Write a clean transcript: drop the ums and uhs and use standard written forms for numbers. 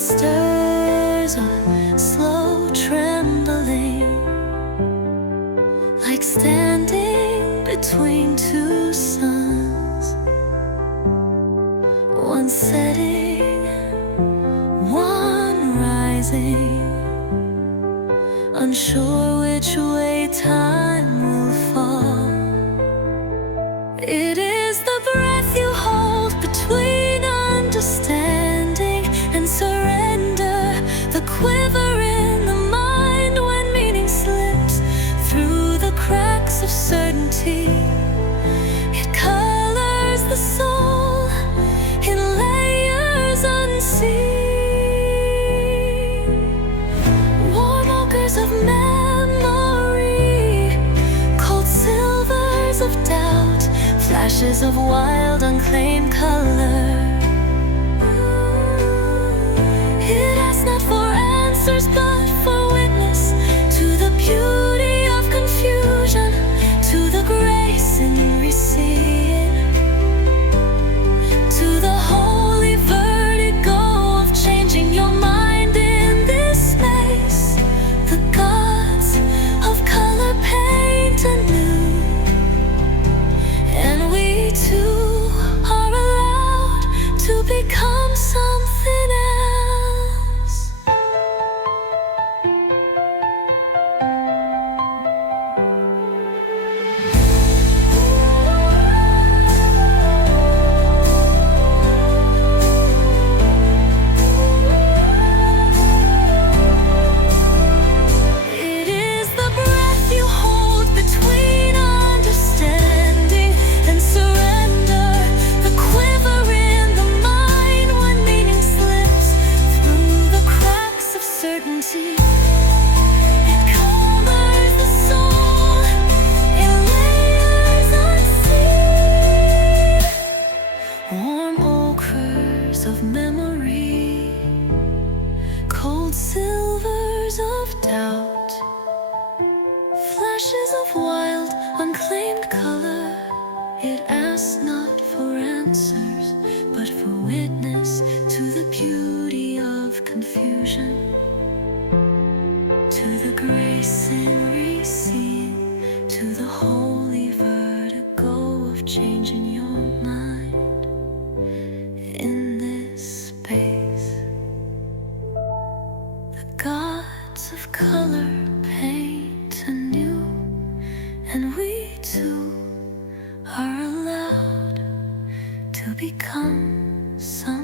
stirs a slow trembling, like standing between two suns, one setting, one rising, unsure which way time will fall. It is the breath you hold between understanding and surrender, the quiver in the mind when meaning slips through the cracks of certainty. It colors the soul in layers unseen, warm ochres of memory, cold silvers of doubt, flashes of wild unclaimed color. It asks not for answers but for witness to the beauty of confusion, to the grace in reseeing, to the holy vertigo of changing your mind in this space. The gods of color paint anew, and we too are allowed to become something else. It is the breath you hold between understanding and surrender, the quiver in the mind when meaning slips through the cracks of certainty. It covers the soul in layers unseen, warm ochres of memory, cold silvers of doubt, flashes of wild unclaimed color. It asks not for answers but for witness to the beauty of confusion, to the grace in reseeing, to the holy vertigo of changing your mind in this space. The gods of color paint anew, and we too are allowed to become some